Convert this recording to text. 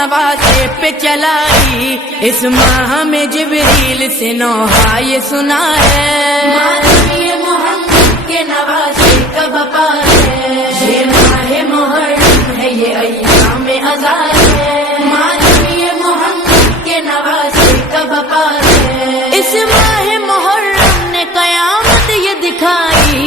नवासे पे चलाई, इस माह में जिब्रील से नौहा ये सुना है।